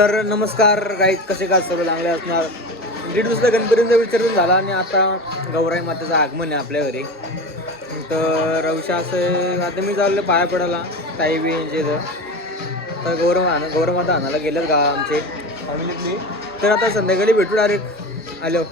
तर नमस्कार गाईत, कसे का सर्व चांगले असणार. दीड दिवसाचा गणपतींचा विसर्जन झाला आणि आता गौराई मातेचं आगमन आहे आपल्या घरी. तर विषय असं आहे, आता मी चाललो पाया पडायला ताई बी यांचे तर गौरमाता आणायला गेलं का आमचे फॅमिलीतली. तर आता संध्याकाळी भेटू डायरेक्ट आलो.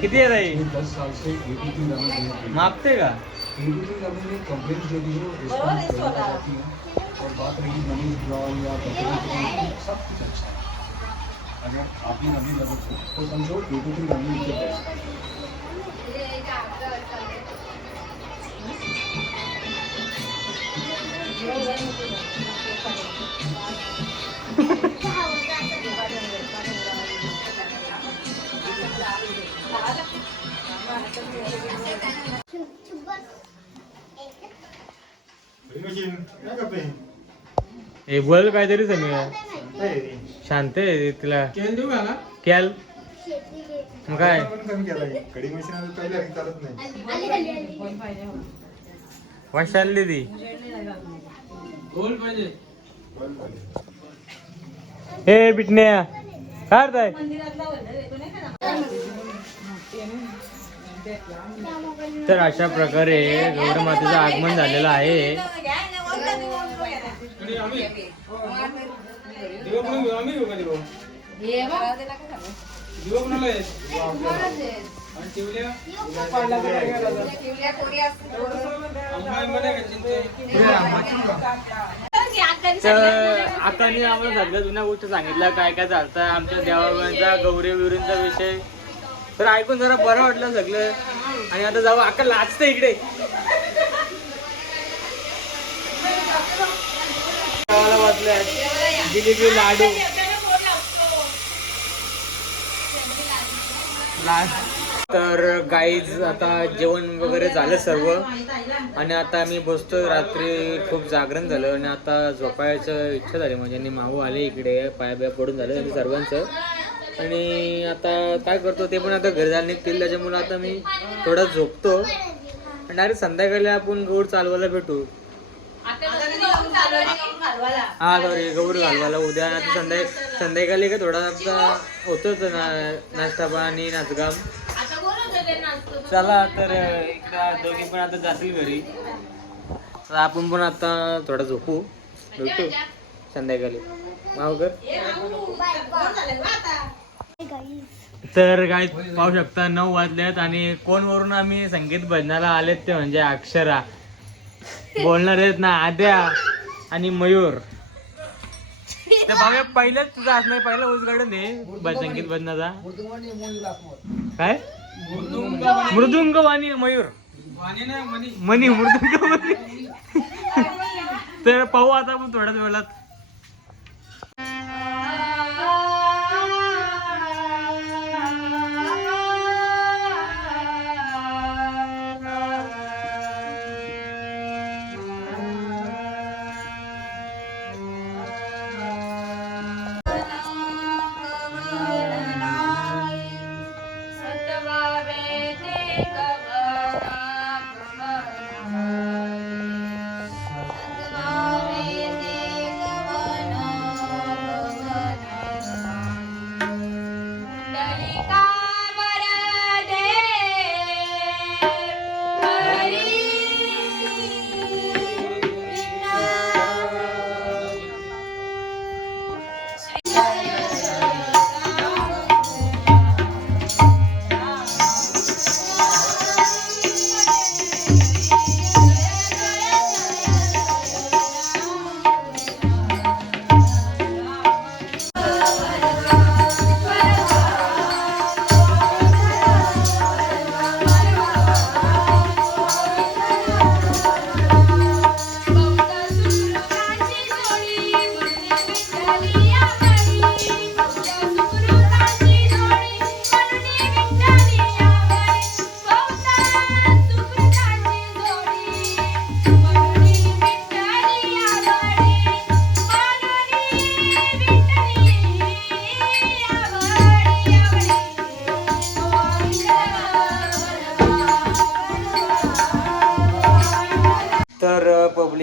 किती आहे ताई? 10 साल से मागते का? कंप्लेंट जो दी है और बात रही मनी विड्रॉल या सब कुछ अच्छा है. अगर आपने अभी लगे तो समझो 83 रनिंग के पैसे हे बोल काहीतरी समी शांत आहे तिला कॅल मग काय वाशाली ती हे बिटण्या काय तर अशा प्रकारे गौरमातेचं आगमन झालेलं आहे. तर आकाने आम्हाला सगळ्या जुन्या गोष्टी सांगितल्या काय काय चालतं आमच्या देवाबाईंचा गौरी विवरींचा विषय. तर ऐकून जरा बरं वाटलं सगळं. आणि आता जाऊ आका लाजतं इकडे वाचल्या जिलेबी लाडू तर गाईज आता जेवण वगैरे झालं सर्व आणि आता मी बसतो. रात्री खूप जागरण झालं आणि आता झोपायचं इच्छा झाली म्हणजे माऊ आले इकडे पाया पडून झालं त्यांनी सर्वांचं. आणि आता काय करतो ते पण आता घरी जायला निघतील त्याच्यामुळे आता मी थोडा झोपतो आणि डायरेक्ट संध्याकाळी आपण गौर चालवायला भेटू. हा सॉरी गौर घालवायला उद्या. आता संध्याकाळी का थोडा आता होतोच नाश्ता पाणी नाचगाम. चला तर इकडं दोघी पण आता जातील घरी. तर आपण पण आता थोडा झोपू भेटू संध्याकाळी मावकर. तर काय पाहू शकता 9 वाजलेत आणि कोणवरून आम्ही संगीत भजनाला आलेत ते म्हणजे अक्षरा बोलणार आहेत ना आद्या आणि मयूर. तर भाऊ पहिलेच तुझा असणार पहिला उजगडून दे संगीत भजनाचा काय मृदुंग वाणी मयूर मनी मृदुंग वाणी. तर पाहू आता आपण थोड्याच वेळात.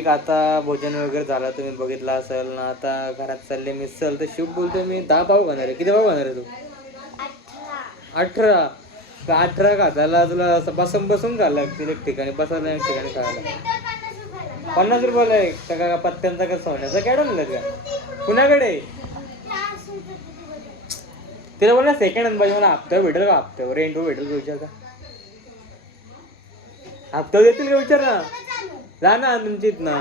ठीक, आता भोजन वगैरे झालं, तुम्ही बघितलं असेल ना. आता घरात चालले मिसल. तर शिव बोलतोय मी 10 पाव खाणार आहे. किती पाव खाणार आहे तू? 18. 18 खाताला तुला असं बसून बसून खायला लागतील. एक ठिकाणी बसायला, एक ठिकाणी खायला. 50 रुपयाला एक का पत्त्यांचा का सोन्याचा काय आणलं का कुणाकडे? तिला बोल ना सेकंड हँड पाहिजे मला. हप्त्यावर भेटेल का? हप्त्यावर रेंटवर भेटेल का विचार का? हप्त्यावर देतील का विचार ना. जा ना तुमची इथनं.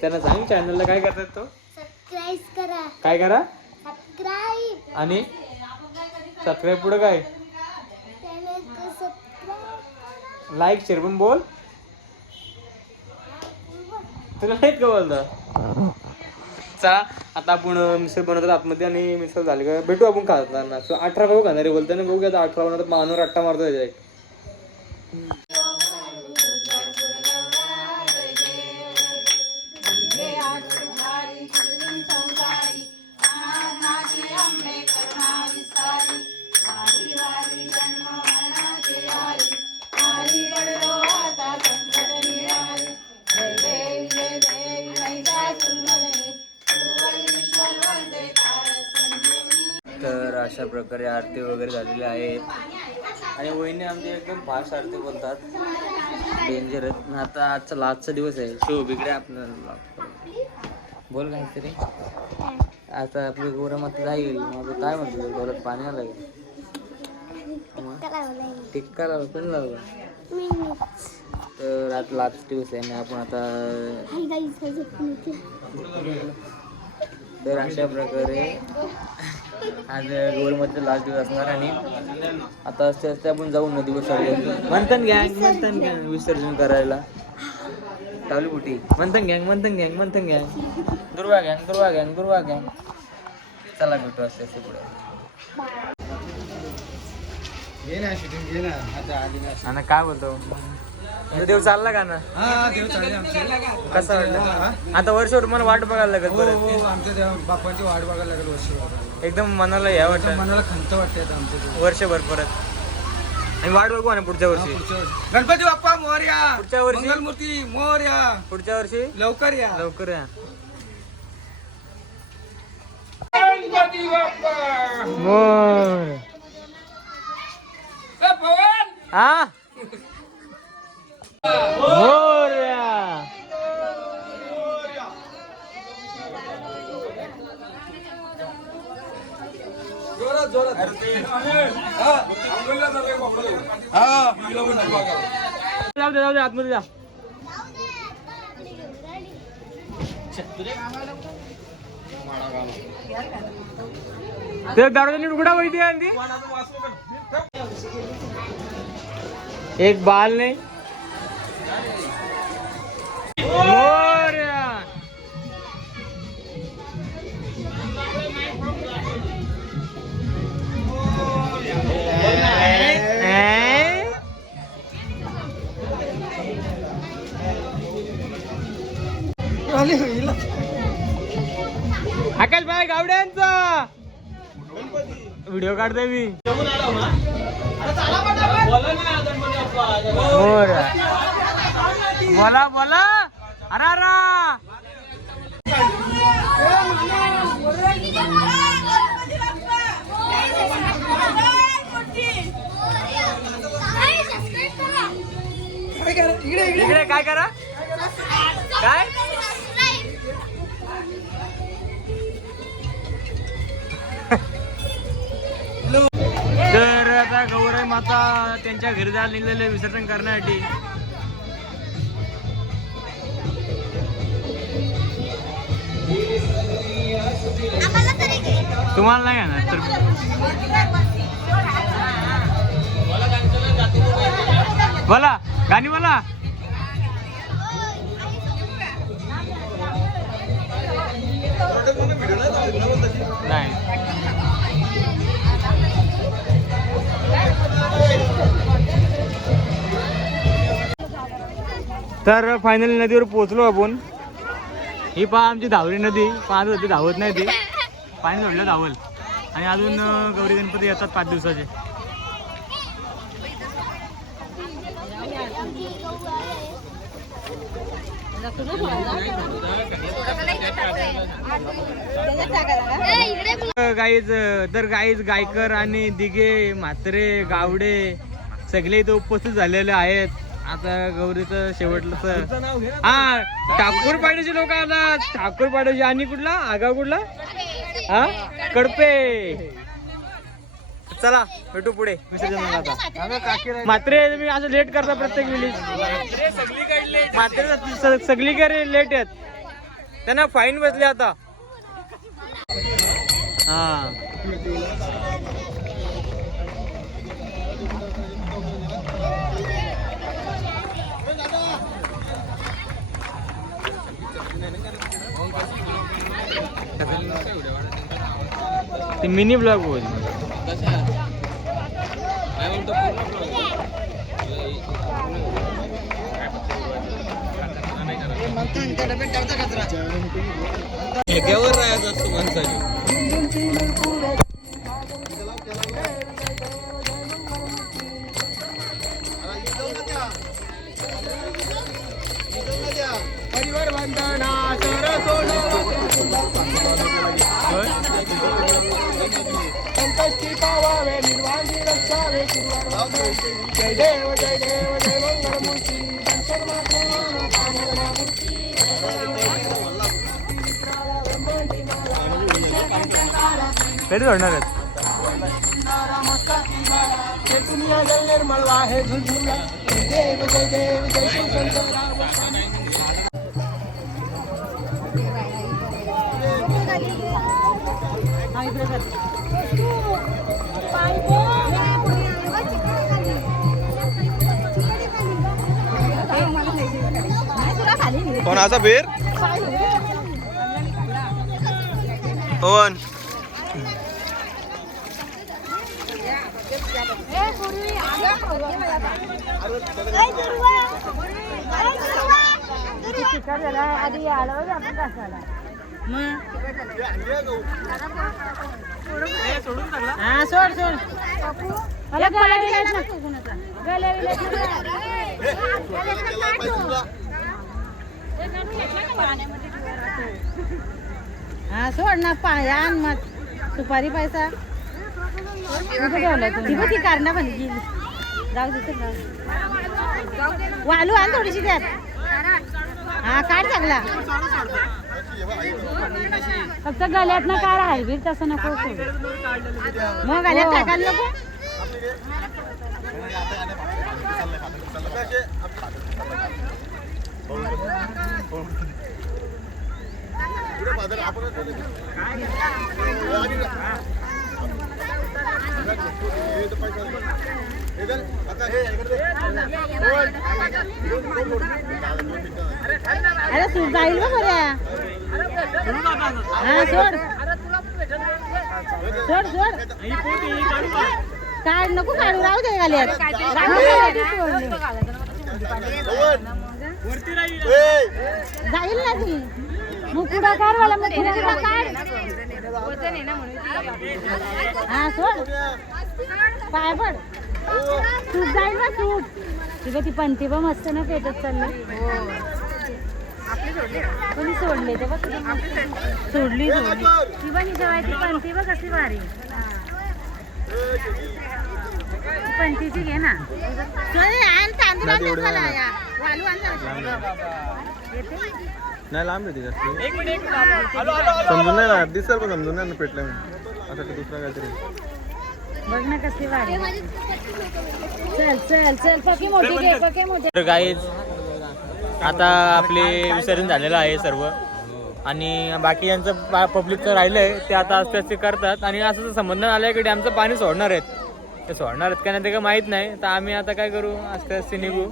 त्यांना सांग चॅनलला काय करतात तो. सबस्क्राइब करा. काय करा? सबस्क्राइब. आणि सबस्क्राईब पुढे काय? चॅनल को सबस्क्राइब. लाईक शेअर पण बोल. तुला नाहीत का बोलता? चला आता आपण मिसळ बनवतात आतमध्ये आणि मिसळ झाली का भेटू आपण खाताना. 18 पाव खाणारे बोलताना बघू आता 18 बनवतात. मानवर अट्टा मारतो त्याच्या एक. तर अशा प्रकारे आरती वगैरे झालेली आहे आणि वहिनी आमची एकदम फास्ट आरती बोलतात. डेंजर आहेत. आता आजचा लास्टचा दिवस आहे. शो बिगडे आपल्याला बोल काहीतरी. आता आपली गोरम आता जाईल. माझं काय म्हणतो डोळ्यात पाणी आलं टिक्का लावला पण लावला. तर आता लास्ट दिवस आहे आणि आपण आता तर अशा प्रकारे आज गोलमध्ये लास्ट दिवस असणार आणि आता असते असते आपण जाऊ नदीवर सगळे मंथन गँग विसर्जन करायला. टावली बुटी मंथन गँग दुर्वा गँग. चला भेटू असते असते पुढे. आणि काय बोलतो देव चालला का ना? कसं वाटतं आता वर्ष मला वाट बघायला लागेल. आमच्या बाप्पाची वाट बघायला लागेल वर्ष. एकदम मनाला या वाटतं. मनाला खंत वाटते आमच्या वर्षभर परत आणि वाट बघू ना पुढच्या वर्षी. गणपती बाप्पा मोरया. पुढच्या वर्षी मंगलमूर्ती मोरया. पुढच्या वर्षी लवकर या. गणपती बाप्पा मोर. हा मोरया. जाऊ दे आतमध्ये जा. ते दारू उघडा माहिती आहे. एक बाल नाही. मोरया. आकाश भाई गावड्यांचा व्हिडिओ काढतोय मी. बोला अरा इकडे काय करा काय. तर आता गौराई माता त्यांच्या घरी जायला निघलेले विसर्जन करण्यासाठी. तुम्हाला नाही येणार तर बोला गाणी बोला. नाही तर फायनली नदीवर पोहोचलो आपण. ही पहा आमची धावरी नदी. पाहत होती धावत नाही ती. पाणी सोडलं धावल. आणि अजून गौरी गणपती येतात 5 दिवसाचे. गाईज तर गाईज गायकर आणि दिघे म्हात्रे गावडे सगळे इथे उपस्थित झालेले आहेत. आता गौरीचं शेवटचं हा ठाकूरपाड्याचे लोक आला. ठाकूरपाड्याचे आणि कुठला आगाव कुठला हा कडपे. चला भेटू पुढे विसर्जनाला. मात्रे तुम्ही असं लेट करता प्रत्येक वेळी. मात्रे सगळीकडे लेट आहेत. त्यांना फाईन बसले आता. हा ते मिनी ब्लॉग होईल. ठेक्यावर राहायचं असतो माणसाने. परिवार बंधना संकष्टी पावावे निर्वाणी रक्षावे जय देव जय देव जय मंगलमूर्ती कधी होणार आहेत. निर्मळ आहे झुलझुला जय देव जय देव जय शिवशंकर. कोणाचा बेर कोण आधी आलं आपण कसाला हा सोड सोड मला हा सोड ना पायान मग सुपारी पैसा ती कारणा पण गेली. जाऊ दे वालू आण थोडीशी त्यात. हा काढ चांगला फक्त गल्यात ना काढ हलवीर तसं नको. मग गल्यात टाकायला नको. अरे तू जाईल का बऱ्या. हा सोड सोड सोड काढ नको काढू राहू दे गाल्यात. जाईल ना ती मुकुडा काढ वाला मुकुडा काढ. हा सोड पाय पड सूट जाईल ना सूट. तुझं ती पंती पण मस्त ना पेटत चालली. कोणी सोडले ते बघ सोडली सोडली ती पण जेवायची पंती बघ कसली भारी. पंतीची घे ना तांदूळ वालू नाही लांब येते जास्त. समजून नाही लागत दिसल पण समजून नाही पेटलं आता ते दुसरं काहीतरी. बघ ना कसली भारी. चल चल चल पकी मोठी घे पकी मोठी. तर गाईज आता आपले विसर्जन झालेलं आहे सर्व आणि बाकी यांचं पब्लिकचं राहिलंय ते आता आस्ते आस्ते करतात. आणि असं संबंध आलंय की डॅमचं पाणी सोडणार आहेत. ते सोडणार आहेत का नाही ते काय माहीत नाही. तर आम्ही आता काय करू आस्ते आस्ते निघू.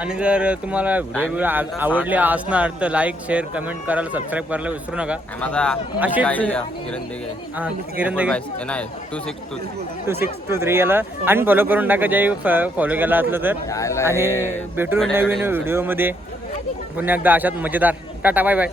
आणि जर तुम्हाला व्हिडिओ आवडले असणार तर लाईक शेअर कमेंट करायला सबस्क्राईब करायला विसरू नका. अशीच किरण देगे 2623 याला आणि फॉलो करून टाका ज्याही फॉलो केला असलं तर. आणि भेटू नवीन व्हिडिओमध्ये पुन्हा एकदा अशात मजेदार. Tata bye bye.